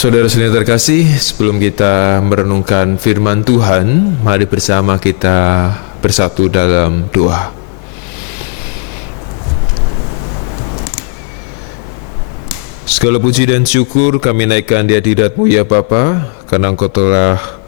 Saudara-saudara terkasih, sebelum kita merenungkan firman Tuhan, mari bersama kita bersatu dalam doa. Segala puji dan syukur kami naikkan di hadirat-Mu ya Bapa, karena Engkau telah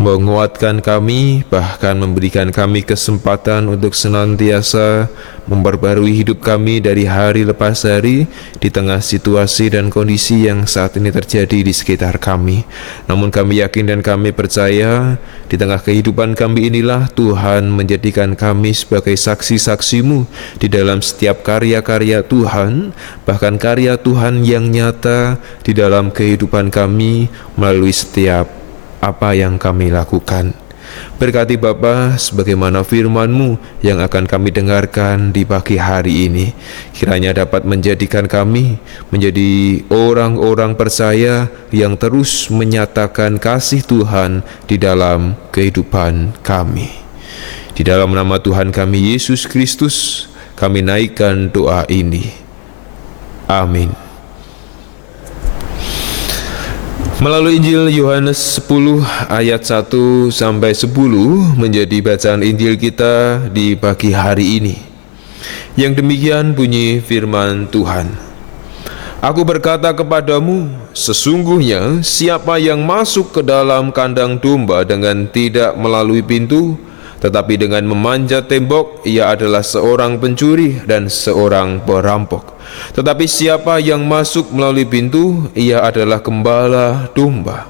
menguatkan kami, bahkan memberikan kami kesempatan untuk senantiasa memperbarui hidup kami dari hari lepas hari di tengah situasi dan kondisi yang saat ini terjadi di sekitar kami. Namun kami yakin dan kami percaya di tengah kehidupan kami inilah Tuhan menjadikan kami sebagai saksi-saksi-Mu di dalam setiap karya-karya Tuhan, bahkan karya Tuhan yang nyata di dalam kehidupan kami melalui setiap apa yang kami lakukan. Berkati Bapa sebagaimana firman-Mu yang akan kami dengarkan di pagi hari ini, kiranya dapat menjadikan kami menjadi orang-orang percaya yang terus menyatakan kasih Tuhan di dalam kehidupan kami. Di dalam nama Tuhan kami Yesus Kristus kami naikkan doa ini. Amin. Melalui Injil Yohanes 10 ayat 1 sampai 10 menjadi bacaan Injil kita di pagi hari ini. Yang demikian bunyi firman Tuhan. Aku berkata kepadamu, sesungguhnya siapa yang masuk ke dalam kandang domba dengan tidak melalui pintu, tetapi dengan memanjat tembok, ia adalah seorang pencuri dan seorang perampok. Tetapi siapa yang masuk melalui pintu, ia adalah gembala domba.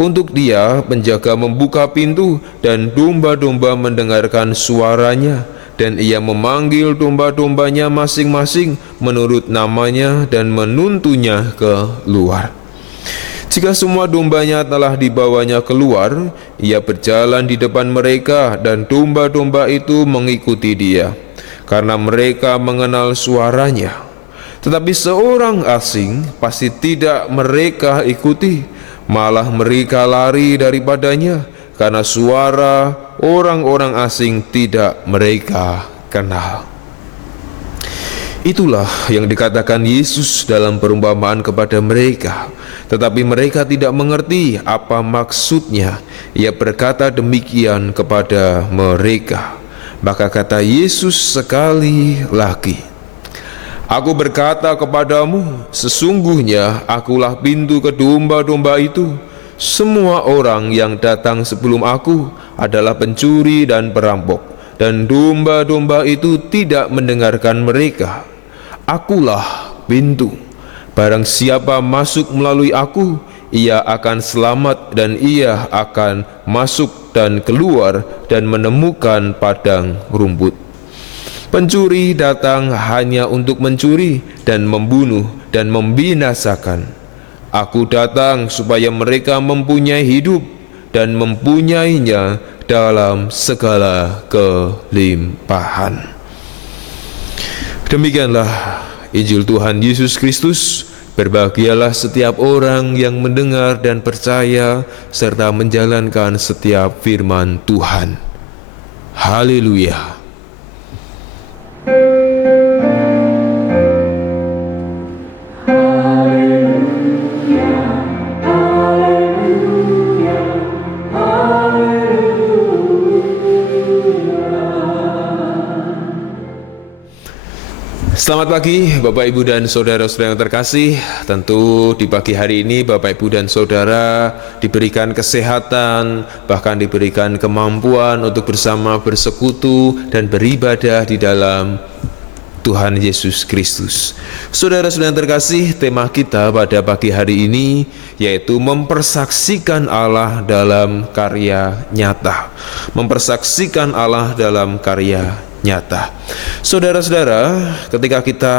Untuk dia, penjaga membuka pintu, dan domba-domba mendengarkan suaranya, dan ia memanggil domba-dombanya masing-masing menurut namanya dan menuntunnya keluar. Jika semua dombanya telah dibawanya keluar, ia berjalan di depan mereka dan domba-domba itu mengikuti dia, karena mereka mengenal suaranya. Tetapi seorang asing pasti tidak mereka ikuti, malah mereka lari daripadanya, karena suara orang-orang asing tidak mereka kenal. Itulah yang dikatakan Yesus dalam perumpamaan kepada mereka, tetapi mereka tidak mengerti apa maksudnya. Ia berkata demikian kepada mereka. Maka kata Yesus sekali lagi, Aku berkata kepadamu, sesungguhnya akulah pintu ke domba-domba itu. Semua orang yang datang sebelum aku adalah pencuri dan perampok, dan domba-domba itu tidak mendengarkan mereka. Akulah pintu. Barang siapa masuk melalui aku, ia akan selamat dan ia akan masuk dan keluar dan menemukan padang rumput. Pencuri datang hanya untuk mencuri dan membunuh dan membinasakan. Aku datang supaya mereka mempunyai hidup dan mempunyainya dalam segala kelimpahan. Demikianlah Injil Tuhan Yesus Kristus. Berbahagialah setiap orang yang mendengar dan percaya serta menjalankan setiap firman Tuhan. Haleluya. Selamat pagi Bapak Ibu dan Saudara-saudara yang terkasih. Tentu di pagi hari ini Bapak Ibu dan Saudara diberikan kesehatan, bahkan diberikan kemampuan untuk bersama bersekutu dan beribadah di dalam Tuhan Yesus Kristus. Saudara-saudara yang terkasih, tema kita pada pagi hari ini yaitu mempersaksikan Allah dalam karya nyata. Mempersaksikan Allah dalam karya nyata. Saudara-saudara, ketika kita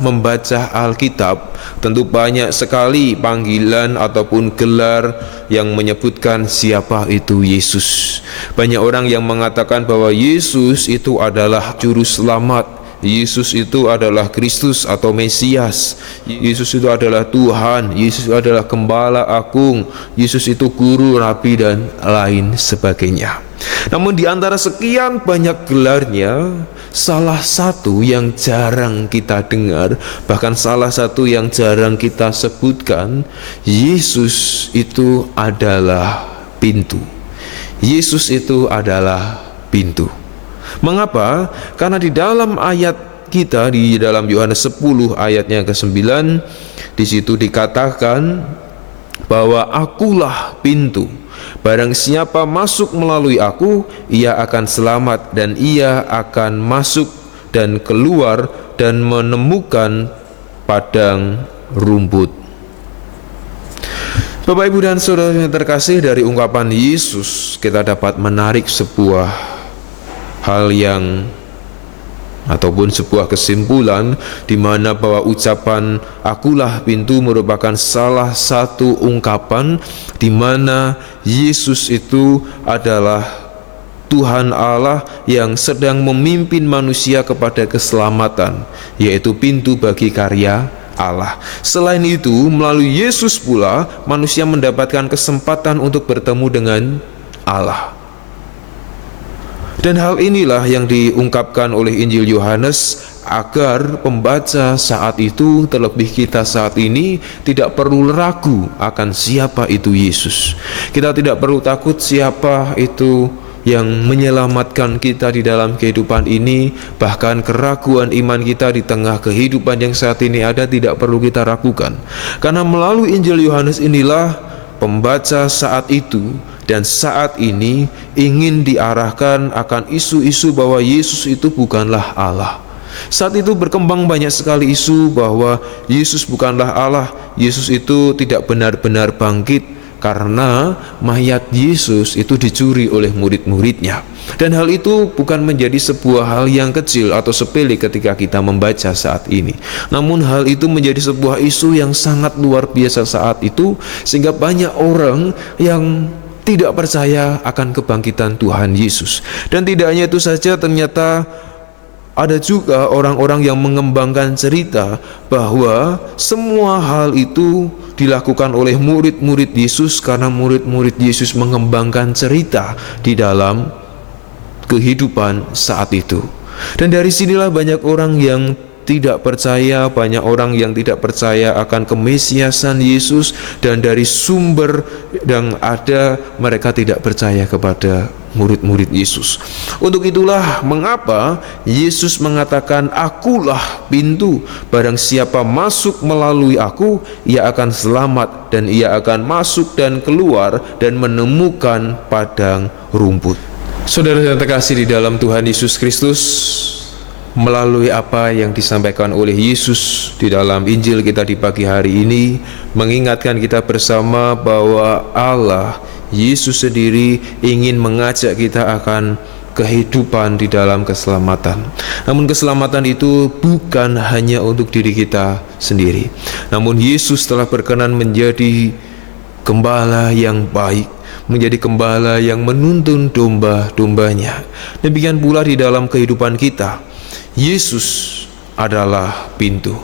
membaca Alkitab, tentu banyak sekali panggilan ataupun gelar yang menyebutkan siapa itu Yesus. Banyak orang yang mengatakan bahwa Yesus itu adalah juru selamat, Yesus itu adalah Kristus atau Mesias, Yesus itu adalah Tuhan, Yesus adalah Gembala Agung, Yesus itu Guru, Rabi, dan lain sebagainya. Namun di antara sekian banyak gelarnya, salah satu yang jarang kita dengar, bahkan salah satu yang jarang kita sebutkan, Yesus itu adalah pintu. Yesus itu adalah pintu. Mengapa? Karena di dalam ayat kita, di dalam Yohanes 10 ayatnya ke-9, di situ dikatakan bahwa akulah pintu. Barang siapa masuk melalui aku, ia akan selamat, dan ia akan masuk dan keluar dan menemukan padang rumput. Bapak, Ibu, dan saudara yang terkasih, dari ungkapan Yesus kita dapat menarik sebuah hal yang ataupun sebuah kesimpulan, di mana bahwa ucapan akulah pintu merupakan salah satu ungkapan di mana Yesus itu adalah Tuhan Allah yang sedang memimpin manusia kepada keselamatan, yaitu pintu bagi karya Allah. Selain itu, melalui Yesus pula manusia mendapatkan kesempatan untuk bertemu dengan Allah. Dan hal inilah yang diungkapkan oleh Injil Yohanes, agar pembaca saat itu, terlebih kita saat ini, tidak perlu ragu akan siapa itu Yesus. Kita tidak perlu takut siapa itu yang menyelamatkan kita di dalam kehidupan ini. Bahkan keraguan iman kita di tengah kehidupan yang saat ini ada tidak perlu kita ragukan, karena melalui Injil Yohanes inilah pembaca saat itu dan saat ini ingin diarahkan akan isu-isu bahwa Yesus itu bukanlah Allah. Saat itu berkembang banyak sekali isu bahwa Yesus bukanlah Allah, Yesus itu tidak benar-benar bangkit karena mayat Yesus itu dicuri oleh murid-muridnya. Dan hal itu bukan menjadi sebuah hal yang kecil atau sepele ketika kita membaca saat ini. Namun hal itu menjadi sebuah isu yang sangat luar biasa saat itu, sehingga banyak orang yang tidak percaya akan kebangkitan Tuhan Yesus. Dan tidak hanya itu saja, ternyata ada juga orang-orang yang mengembangkan cerita bahwa semua hal itu dilakukan oleh murid-murid Yesus karena murid-murid Yesus mengembangkan cerita di dalam kehidupan saat itu. Dan dari sinilah banyak orang yang tidak percaya, banyak orang yang tidak percaya akan kemesiasan Yesus, dan dari sumber yang ada mereka tidak percaya kepada murid-murid Yesus. Untuk itulah mengapa Yesus mengatakan akulah pintu, barang siapa masuk melalui aku, ia akan selamat, dan ia akan masuk dan keluar dan menemukan padang rumput. Saudara yang terkasih di dalam Tuhan Yesus Kristus, melalui apa yang disampaikan oleh Yesus di dalam Injil kita di pagi hari ini, mengingatkan kita bersama bahwa Allah, Yesus sendiri ingin mengajak kita akan kehidupan di dalam keselamatan. Namun keselamatan itu bukan hanya untuk diri kita sendiri. Namun Yesus telah berkenan menjadi gembala yang baik, menjadi gembala yang menuntun domba-dombanya. Demikian pula di dalam kehidupan kita, Yesus adalah pintu.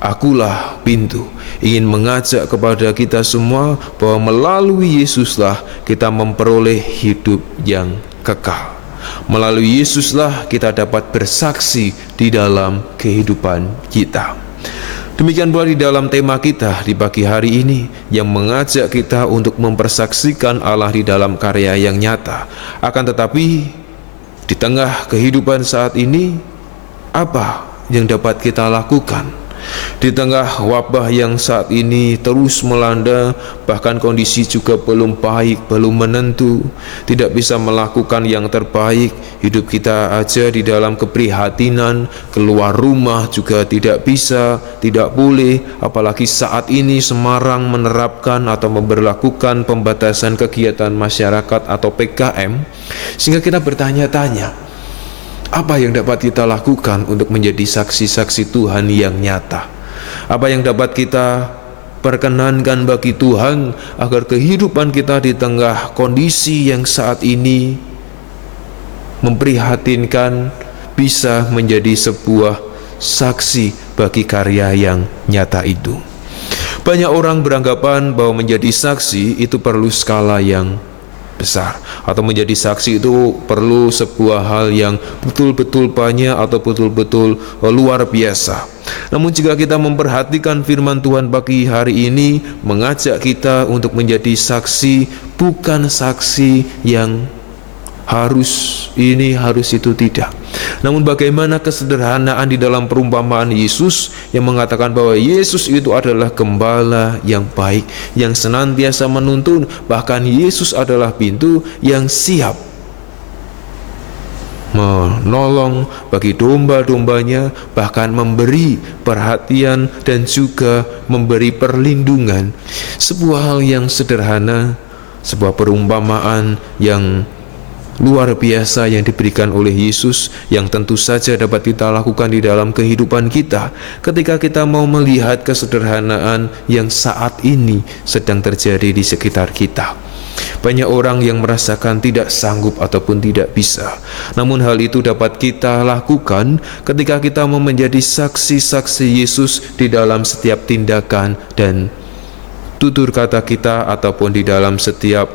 Akulah pintu, ingin mengajak kepada kita semua bahwa melalui Yesuslah kita memperoleh hidup yang kekal. Melalui Yesuslah kita dapat bersaksi di dalam kehidupan kita. Demikian pula di dalam tema kita di pagi hari ini, yang mengajak kita untuk mempersaksikan Allah di dalam karya yang nyata. Akan tetapi di tengah kehidupan saat ini, apa yang dapat kita lakukan? Di tengah wabah yang saat ini terus melanda, bahkan kondisi juga belum baik, belum menentu, tidak bisa melakukan yang terbaik, hidup kita aja di dalam keprihatinan, keluar rumah juga tidak bisa, tidak boleh, apalagi saat ini Semarang menerapkan atau memberlakukan pembatasan kegiatan masyarakat atau PKM, sehingga kita bertanya-tanya, apa yang dapat kita lakukan untuk menjadi saksi-saksi Tuhan yang nyata? Apa yang dapat kita perkenankan bagi Tuhan agar kehidupan kita di tengah kondisi yang saat ini memprihatinkan bisa menjadi sebuah saksi bagi karya yang nyata itu? Banyak orang beranggapan bahwa menjadi saksi itu perlu skala yang besar. Atau menjadi saksi itu perlu sebuah hal yang betul-betul banyak atau betul-betul luar biasa. Namun jika kita memperhatikan firman Tuhan pagi hari ini mengajak kita untuk menjadi saksi, bukan saksi yang harus ini, harus itu, tidak. Namun bagaimana kesederhanaan di dalam perumpamaan Yesus yang mengatakan bahwa Yesus itu adalah gembala yang baik, yang senantiasa menuntun, bahkan Yesus adalah pintu yang siap menolong bagi domba-dombanya, bahkan memberi perhatian dan juga memberi perlindungan. Sebuah hal yang sederhana, sebuah perumpamaan yang luar biasa yang diberikan oleh Yesus, yang tentu saja dapat kita lakukan di dalam kehidupan kita ketika kita mau melihat kesederhanaan yang saat ini sedang terjadi di sekitar kita. Banyak orang yang merasakan tidak sanggup ataupun tidak bisa. Namun hal itu dapat kita lakukan ketika kita mau menjadi saksi-saksi Yesus di dalam setiap tindakan dan tutur kata kita, ataupun di dalam setiap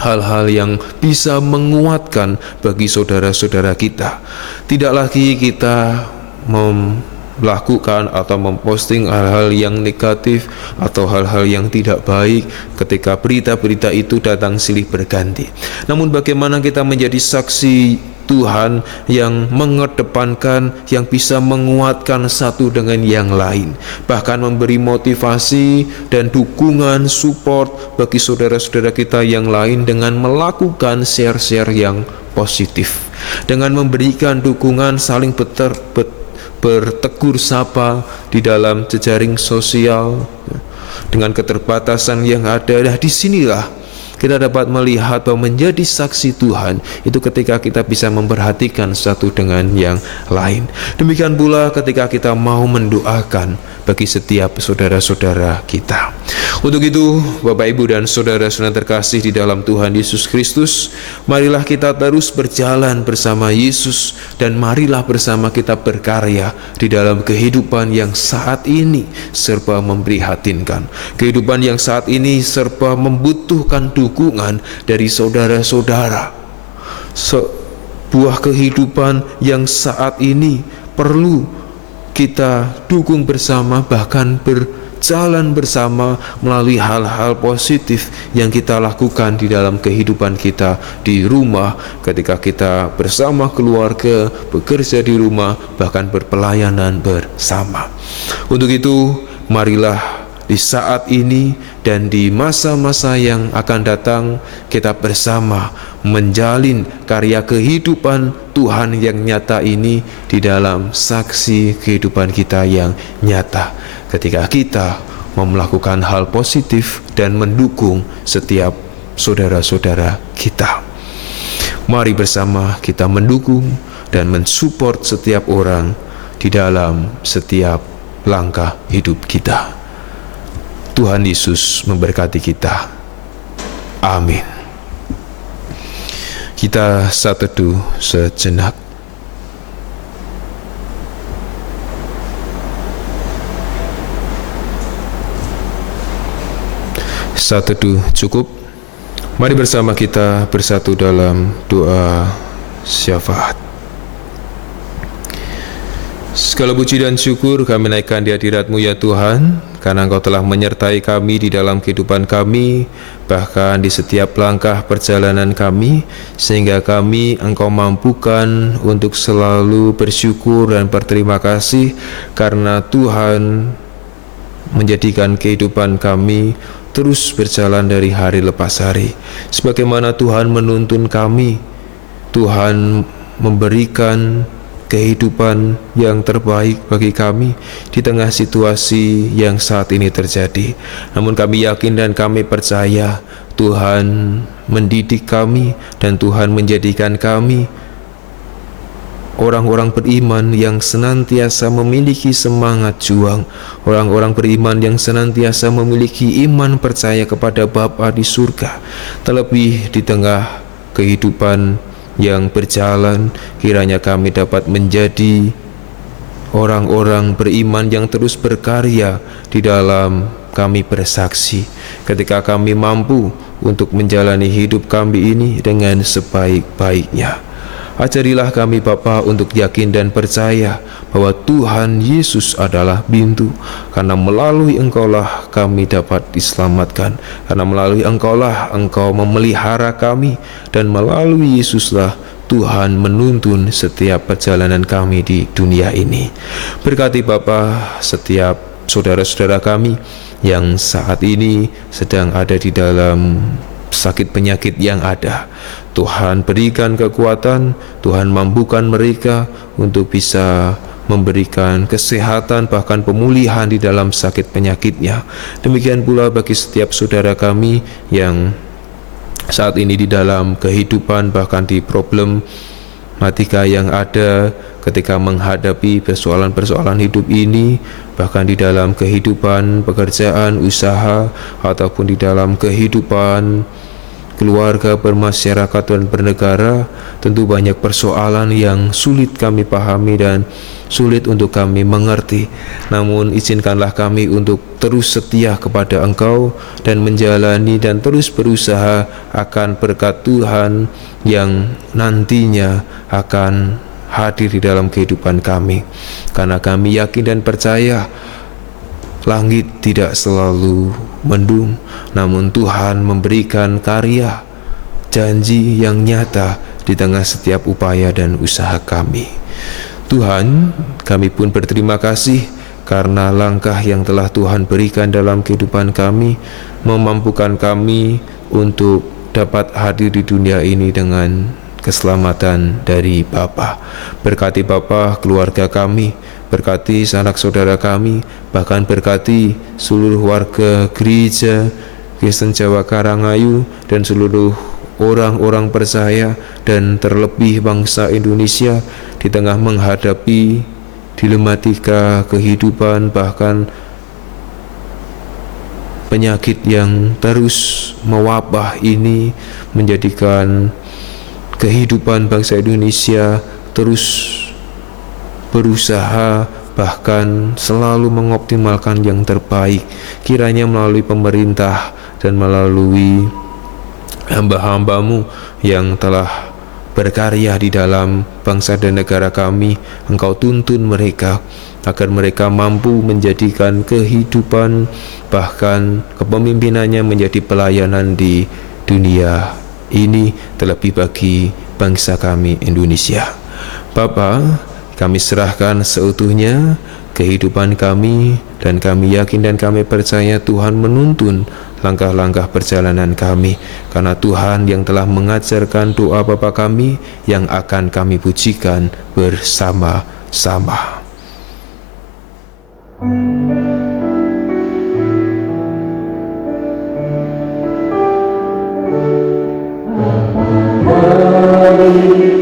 hal-hal yang bisa menguatkan bagi saudara-saudara kita. Tidak lagi kita melakukan atau memposting hal-hal yang negatif atau hal-hal yang tidak baik ketika berita-berita itu datang silih berganti. Namun bagaimana kita menjadi saksi Tuhan yang mengedepankan, yang bisa menguatkan satu dengan yang lain, bahkan memberi motivasi dan dukungan, support bagi saudara-saudara kita yang lain dengan melakukan share-share yang positif, dengan memberikan dukungan, saling bertegur sapa di dalam jejaring sosial dengan keterbatasan yang ada. Nah, disinilah kita dapat melihat bahwa menjadi saksi Tuhan itu ketika kita bisa memperhatikan satu dengan yang lain. Demikian pula ketika kita mau mendoakan bagi setiap saudara-saudara kita. Untuk itu, Bapak, Ibu, dan saudara-saudara terkasih di dalam Tuhan Yesus Kristus, marilah kita terus berjalan bersama Yesus, dan marilah bersama kita berkarya di dalam kehidupan yang saat ini serba memprihatinkan, kehidupan yang saat ini serba membutuhkan dukungan dari saudara-saudara, sebuah kehidupan yang saat ini perlu kita dukung bersama, bahkan berjalan bersama melalui hal-hal positif yang kita lakukan di dalam kehidupan kita di rumah, ketika kita bersama keluarga, bekerja di rumah, bahkan berpelayanan bersama. Untuk itu, marilah di saat ini dan di masa-masa yang akan datang kita bersama menjalin karya kehidupan Tuhan yang nyata ini di dalam saksi kehidupan kita yang nyata, ketika kita mau melakukan hal positif dan mendukung setiap saudara-saudara kita. Mari bersama kita mendukung dan mensupport setiap orang di dalam setiap langkah hidup kita. Tuhan Yesus memberkati kita. Amin. Kita saat teduh sejenak. Saat teduh cukup. Mari bersama kita bersatu dalam doa syafaat. Segala puji dan syukur kami naikkan di hadirat-Mu ya Tuhan, karena Engkau telah menyertai kami di dalam kehidupan kami, bahkan di setiap langkah perjalanan kami, sehingga kami Engkau mampukan untuk selalu bersyukur dan berterima kasih, karena Tuhan menjadikan kehidupan kami terus berjalan dari hari lepas hari. Sebagaimana Tuhan menuntun kami, Tuhan memberikan kehidupan yang terbaik bagi kami di tengah situasi yang saat ini terjadi. Namun kami yakin dan kami percaya Tuhan mendidik kami dan Tuhan menjadikan kami orang-orang beriman yang senantiasa memiliki semangat juang, orang-orang beriman yang senantiasa memiliki iman percaya kepada Bapa di surga. Terlebih di tengah kehidupan yang berjalan, kiranya kami dapat menjadi orang-orang beriman yang terus berkarya di dalam kami bersaksi, ketika kami mampu untuk menjalani hidup kami ini dengan sebaik-baiknya. Ajarilah kami Bapa untuk yakin dan percaya bahwa Tuhan Yesus adalah pintu, karena melalui Engkaulah kami dapat diselamatkan, karena melalui Engkaulah Engkau memelihara kami, dan melalui Yesuslah Tuhan menuntun setiap perjalanan kami di dunia ini. Berkati Bapa setiap saudara-saudara kami yang saat ini sedang ada di dalam sakit penyakit yang ada. Tuhan berikan kekuatan, Tuhan mampukan mereka untuk bisa memberikan kesehatan bahkan pemulihan di dalam sakit penyakitnya. Demikian pula bagi setiap saudara kami yang saat ini di dalam kehidupan bahkan di problematika yang ada ketika menghadapi persoalan-persoalan hidup ini, bahkan di dalam kehidupan pekerjaan, usaha, ataupun di dalam kehidupan keluarga, bermasyarakat, dan bernegara. Tentu banyak persoalan yang sulit kami pahami dan sulit untuk kami mengerti. Namun izinkanlah kami untuk terus setia kepada Engkau dan menjalani dan terus berusaha akan berkat Tuhan yang nantinya akan hadir di dalam kehidupan kami. Karena kami yakin dan percaya langit tidak selalu mendung, namun Tuhan memberikan karya, janji yang nyata di tengah setiap upaya dan usaha kami. Tuhan, kami pun berterima kasih karena langkah yang telah Tuhan berikan dalam kehidupan kami, memampukan kami untuk dapat hadir di dunia ini dengan keselamatan dari Bapa. Berkati Bapa keluarga kami, berkati sanak saudara kami, bahkan berkati seluruh warga gereja Kristen Jawa Karangayu dan seluruh orang-orang percaya, dan terlebih bangsa Indonesia di tengah menghadapi dilematika kehidupan, bahkan penyakit yang terus mewabah ini menjadikan kehidupan bangsa Indonesia terus berusaha bahkan selalu mengoptimalkan yang terbaik. Kiranya melalui pemerintah dan melalui hamba-hambamu yang telah berkarya di dalam bangsa dan negara kami, Engkau tuntun mereka agar mereka mampu menjadikan kehidupan bahkan kepemimpinannya menjadi pelayanan di dunia ini, terlebih bagi bangsa kami Indonesia. Bapa, kami serahkan seutuhnya kehidupan kami, dan kami yakin dan kami percaya Tuhan menuntun langkah-langkah perjalanan kami, karena Tuhan yang telah mengajarkan doa Bapa kami yang akan kami pujikan bersama-sama. Mari